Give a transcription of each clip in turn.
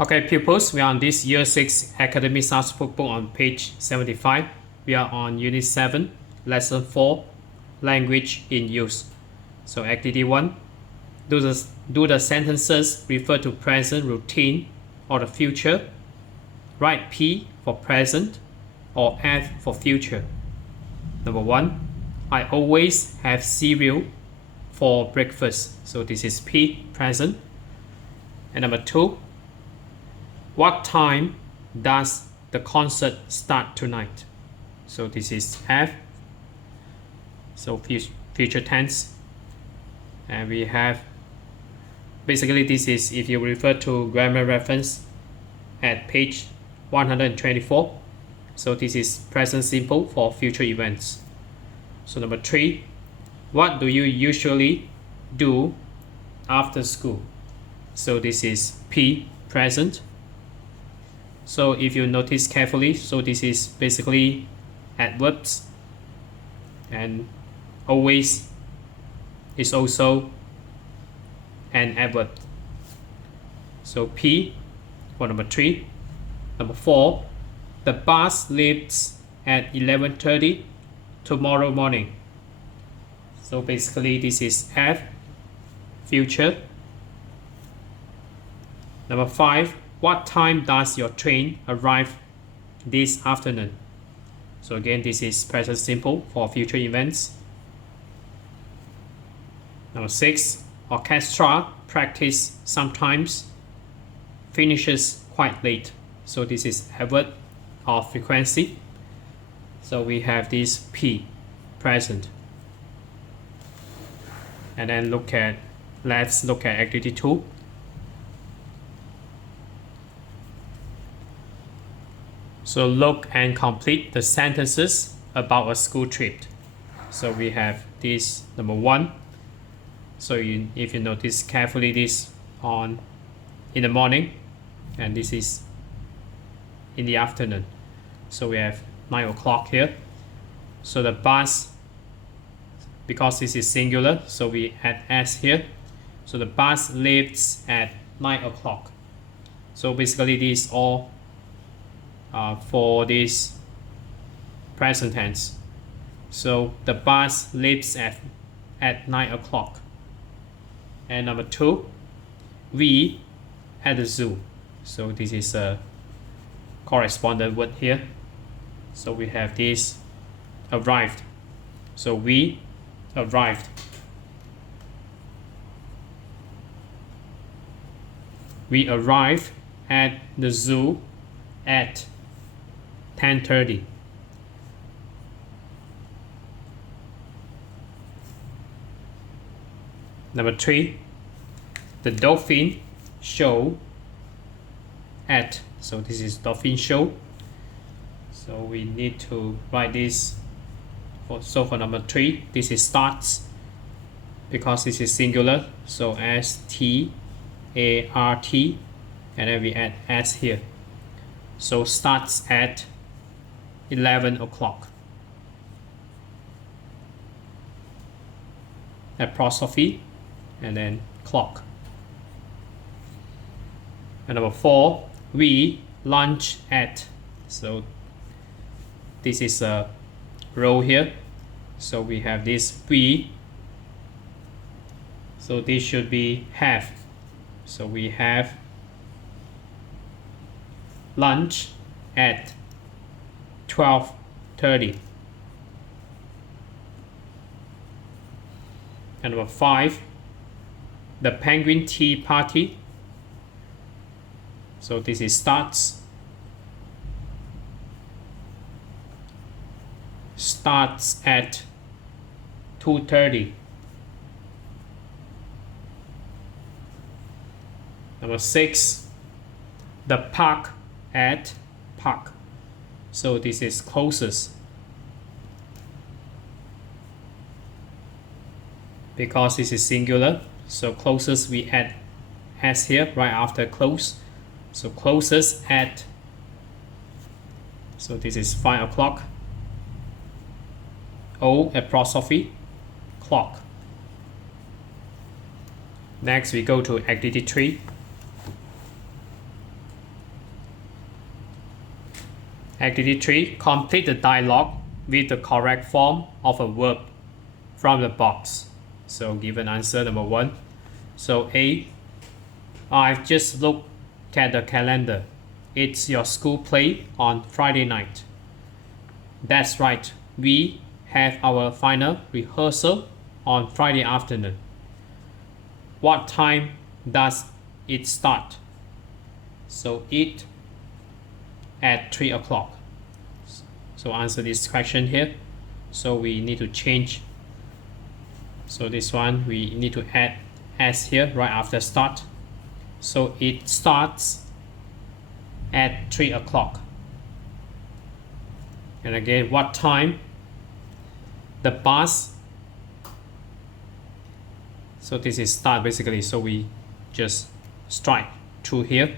Okay, pupils, we are on this Year 6 Academy Stars Workbook on page 75. We are on Unit 7, Lesson 4, Language in Use. So Activity 1, do the sentences refer to present routine or the future? Write P for present or F for future. Number 1, I always have cereal for breakfast. So this is P, present. And number 2, what time does the concert start tonight? So this is F. So future tense. And we have, basically this is if you refer to grammar reference at page 124. So this is present simple for future events. So number 3, what do you usually do after school? So this is P, present. So if you notice carefully, so this is basically adverbs, and always is also an adverb. So P for number 3. Number 4, the bus leaves at 11:30 tomorrow morning. So basically this is F, future. Number 5, what time does your train arrive this afternoon? So again, this is present simple for future events. Number 6, orchestra practice sometimes finishes quite late. So this is adverb of frequency. So we have this P, present. And then let's look at activity 2. So look and complete the sentences about a school trip. So we have this number 1. So if you notice carefully, this on in the morning, and this is in the afternoon. So we have 9 o'clock here. So the bus, because this is singular, so we add S here. So the bus leaves at 9 o'clock. So basically this is all for this present tense. So the bus leaves at 9 o'clock. And number 2, we at the zoo. So this is a correspondent word here. So we have this arrived. So we arrived. We arrived at the zoo at 10:30. Number 3, the dolphin show at, so this is dolphin show. So we need to write this for number 3, this is starts, because this is singular, so START, and then we add S here. So starts at 11 o'clock. Apostrophe and then clock. And number 4, we lunch at. So this is a row here. So we have this we. So this should be have. So we have lunch at 12:30. And number 5, the penguin tea party. So this is starts at 2:30. Number 6, the park at park. So this is closest, because this is singular. So closest we add S here right after close. So closest at, so this is 5 o'clock. O apostrophe clock. Next we go to activity 3. Activity 3. Complete the dialogue with the correct form of a verb from the box. So given answer number 1. So A. I've just looked at the calendar. It's your school play on Friday night. That's right. We have our final rehearsal on Friday afternoon. What time does it start? So it at 3 o'clock. So answer this question here. So we need to change. So this one we need to add s here right after start. So it starts at 3 o'clock. And again, what time? The bus. So this is start basically. So we just strike through here.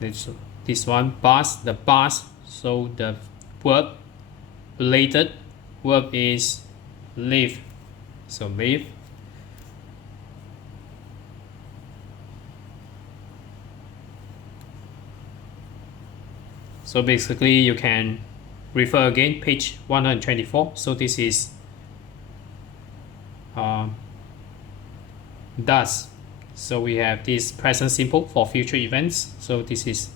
This one, bus, the bus. So the verb, related verb is leave. So leave. So basically you can refer again page 124. So this is does. So we have this present simple for future events. So this is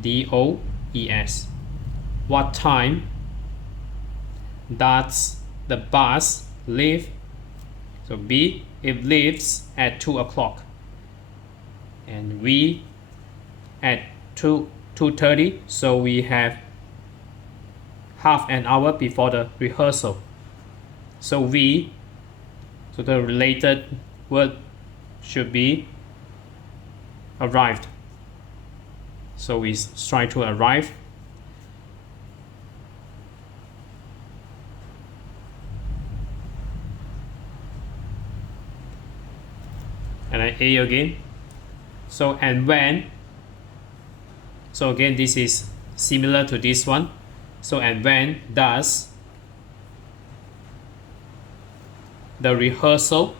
DOES. What time does the bus leave? So B, it leaves at 2 o'clock. And we at 2:30. So we have half an hour before the rehearsal. So we, so the related word should be arrived. So we try to arrive. And then A again. So and when. So again, this is similar to this one. So and when does the rehearsal.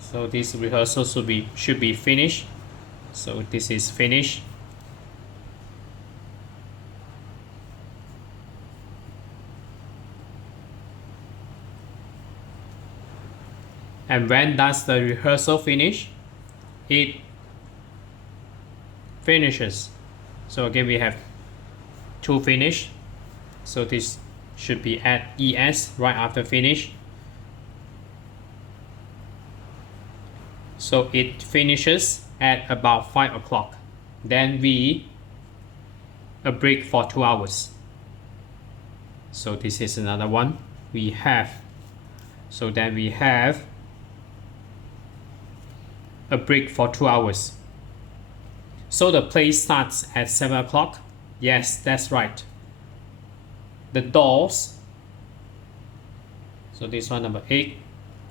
So this rehearsal should be finished. So this is finished. And when does the rehearsal finish? It finishes. So again we have to finish. So this should be at ES right after finish. So it finishes at about 5 o'clock. Then we a break for 2 hours. So this is another one. We have. So then we have a break for 2 hours. So the play starts at 7 o'clock. Yes, that's right. The doors. So this one number 8.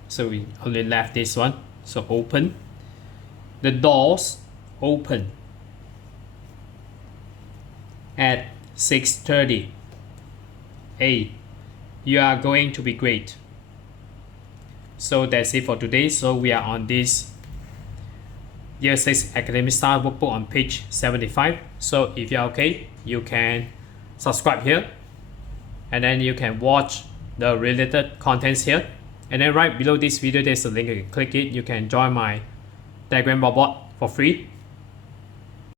So we only left this one. So open. The doors open at 6:30. A. You are going to be great. So that's it for today. So we are on this Year 6 Academy Stars Workbook on page 75. So if you're okay, you can subscribe here. And then you can watch the related contents here. And then right below this video, there's a link. You can click it. You can join my Telegram bot for free.